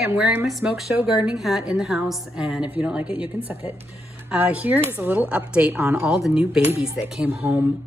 Okay, I'm wearing my smoke show gardening hat in the house, and if you don't like it, you can suck it. Here is a little update on all the new babies that came home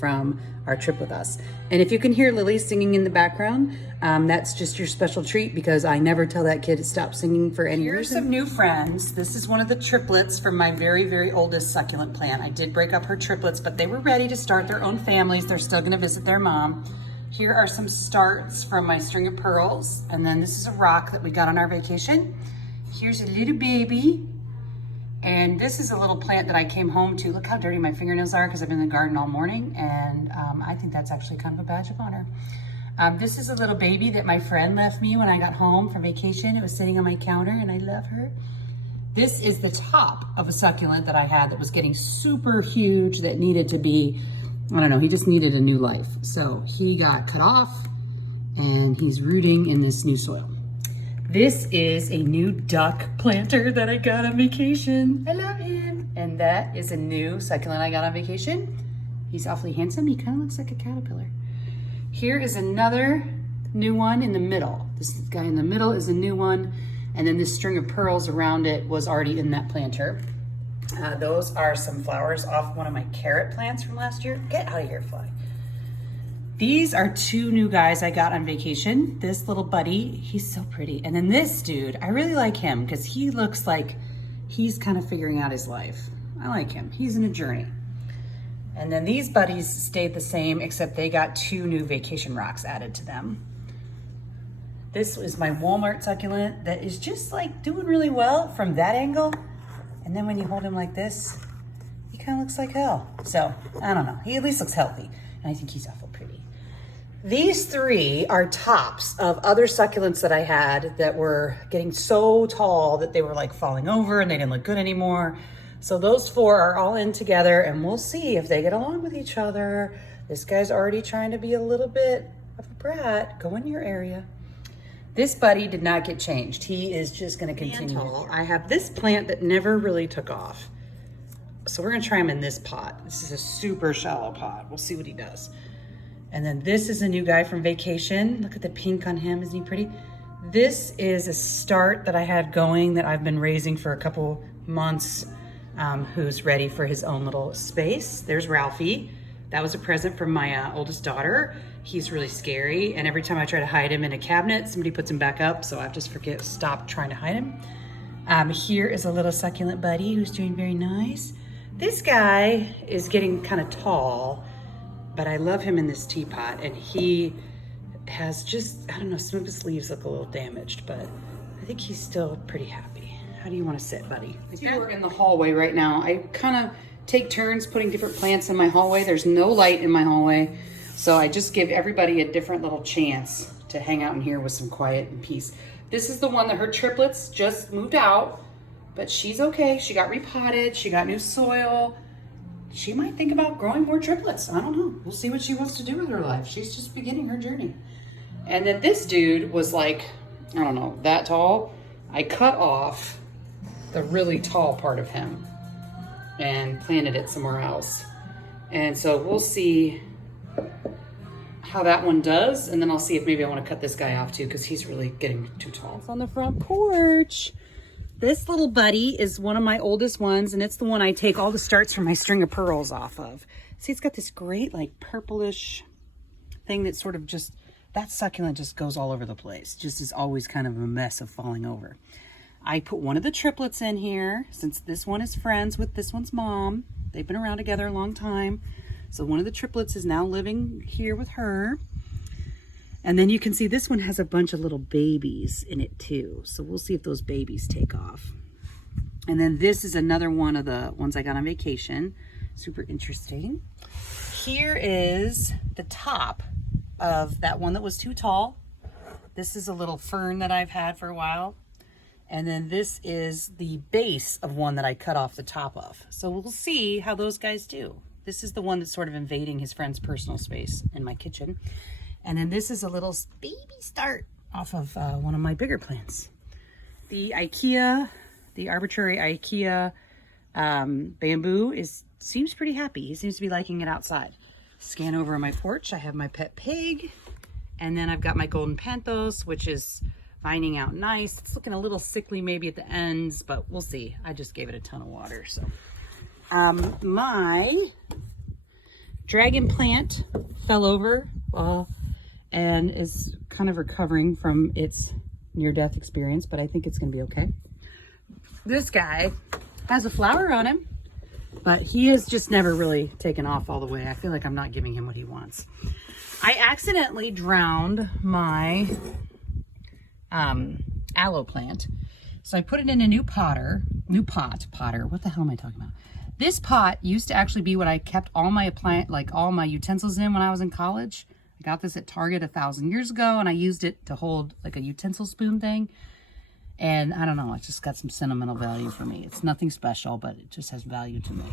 from our trip with us. And if you can hear Lily singing in the background, that's just your special treat because I never tell that kid to stop singing for any reason. Here's some new friends. This is one of the triplets from my very, very oldest succulent plant. I did break up her triplets, but they were ready to start their own families. They're still gonna visit their mom. Here are some starts from my string of pearls. And then this is a rock that we got on our vacation. Here's a little baby. And this is a little plant that I came home to. Look how dirty my fingernails are because I've been in the garden all morning. And I think that's actually kind of a badge of honor. This is a little baby that my friend left me when I got home from vacation. It was sitting on my counter and I love her. This is the top of a succulent that I had that was getting super huge that needed to be, I don't know, he just needed a new life. So he got cut off and he's rooting in this new soil. This is a new duck planter that I got on vacation. I love him. And that is a new succulent I got on vacation. He's awfully handsome. He kind of looks like a caterpillar. Here is another new one in the middle. This guy in the middle is a new one. And then this string of pearls around it was already in that planter. Those are some flowers off one of my carrot plants from last year. Get out of here, fly. These are two new guys I got on vacation. This little buddy, he's so pretty. And then this dude, I really like him because he looks like he's kind of figuring out his life. I like him. He's in a journey. And then these buddies stayed the same, except they got two new vacation rocks added to them. This is my Walmart succulent that is just like doing really well from that angle. And then when you hold him like this, he kind of looks like hell. So, I don't know. He at least looks healthy. And I think he's awful pretty. These three are tops of other succulents that I had that were getting so tall that they were like falling over and they didn't look good anymore. So those four are all in together and we'll see if they get along with each other. This guy's already trying to be a little bit of a brat. Go in your area. This buddy did not get changed. He is just gonna continue. I have this plant that never really took off. So we're gonna try him in this pot. This is a super shallow pot. We'll see what he does. And then this is a new guy from vacation. Look at the pink on him, isn't he pretty? This is a start that I had going that I've been raising for a couple months, who's ready for his own little space. There's Ralphie. That was a present from my oldest daughter. He's really scary, and every time I try to hide him in a cabinet, somebody puts him back up, so I just stop trying to hide him. Here is a little succulent buddy who's doing very nice. This guy is getting kind of tall, but I love him in this teapot, and he has just, I don't know, some of his leaves look a little damaged, but I think he's still pretty happy. How do you want to sit, buddy? We're in the hallway right now. I kind of take turns putting different plants in my hallway. There's no light in my hallway, so I just give everybody a different little chance to hang out in here with some quiet and peace. This is the one that her triplets just moved out, but she's okay. She got repotted, she got new soil. She might think about growing more triplets. I don't know. We'll see what she wants to do with her life. She's just beginning her journey. And then this dude was like, I don't know, that tall. I cut off the really tall part of him and planted it somewhere else. And so we'll see how that one does. And then I'll see if maybe I want to cut this guy off too, because he's really getting too tall. It's on the front porch. This little buddy is one of my oldest ones, and it's the one I take all the starts from my string of pearls off of. See, it's got this great like purplish thing that sort of just, that succulent just goes all over the place. Just is always kind of a mess of falling over. I put one of the triplets in here since this one is friends with this one's mom. They've been around together a long time. So one of the triplets is now living here with her. And then you can see this one has a bunch of little babies in it too. So we'll see if those babies take off. And then this is another one of the ones I got on vacation. Super interesting. Here is the top of that one that was too tall. This is a little fern that I've had for a while. And then this is the base of one that I cut off the top of. So we'll see how those guys do. This is the one that's sort of invading his friend's personal space in my kitchen. And then this is a little baby start off of one of my bigger plants. The arbitrary IKEA bamboo seems pretty happy. He seems to be liking it outside. Scan over on my porch. I have my pet pig. And then I've got my golden panthos, which is vining out nice. It's looking a little sickly maybe at the ends, but we'll see. I just gave it a ton of water. So my dragon plant fell over and is kind of recovering from its near-death experience, but I think it's gonna be okay. This guy has a flower on him, but he has just never really taken off all the way. I feel like I'm not giving him what he wants. I accidentally drowned my aloe plant. So I put it in a new pot. What the hell am I talking about? This pot used to actually be what I kept all my all my utensils in when I was in college. I got this at Target 1,000 years ago, and I used it to hold like a utensil spoon thing. And I don't know, it just got some sentimental value for me. It's nothing special, but it just has value to me.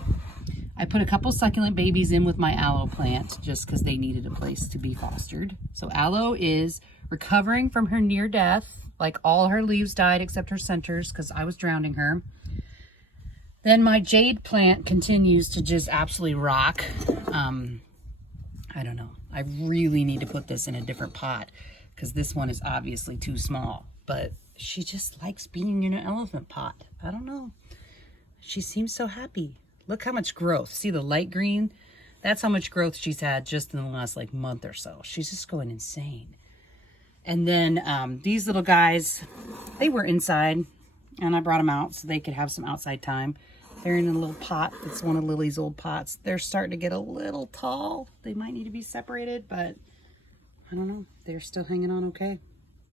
I put a couple succulent babies in with my aloe plant just because they needed a place to be fostered. So aloe is recovering from her near death. Like all her leaves died except her centers because I was drowning her. Then my jade plant continues to just absolutely rock. I don't know. I really need to put this in a different pot because this one is obviously too small. But she just likes being in an elephant pot. I don't know. She seems so happy. Look how much growth. See the light green? That's how much growth she's had just in the last like month or so. She's just going insane. And then these little guys, they were inside and I brought them out so they could have some outside time. They're in a little pot. It's one of Lily's old pots. They're starting to get a little tall. They might need to be separated, but I don't know. They're still hanging on okay.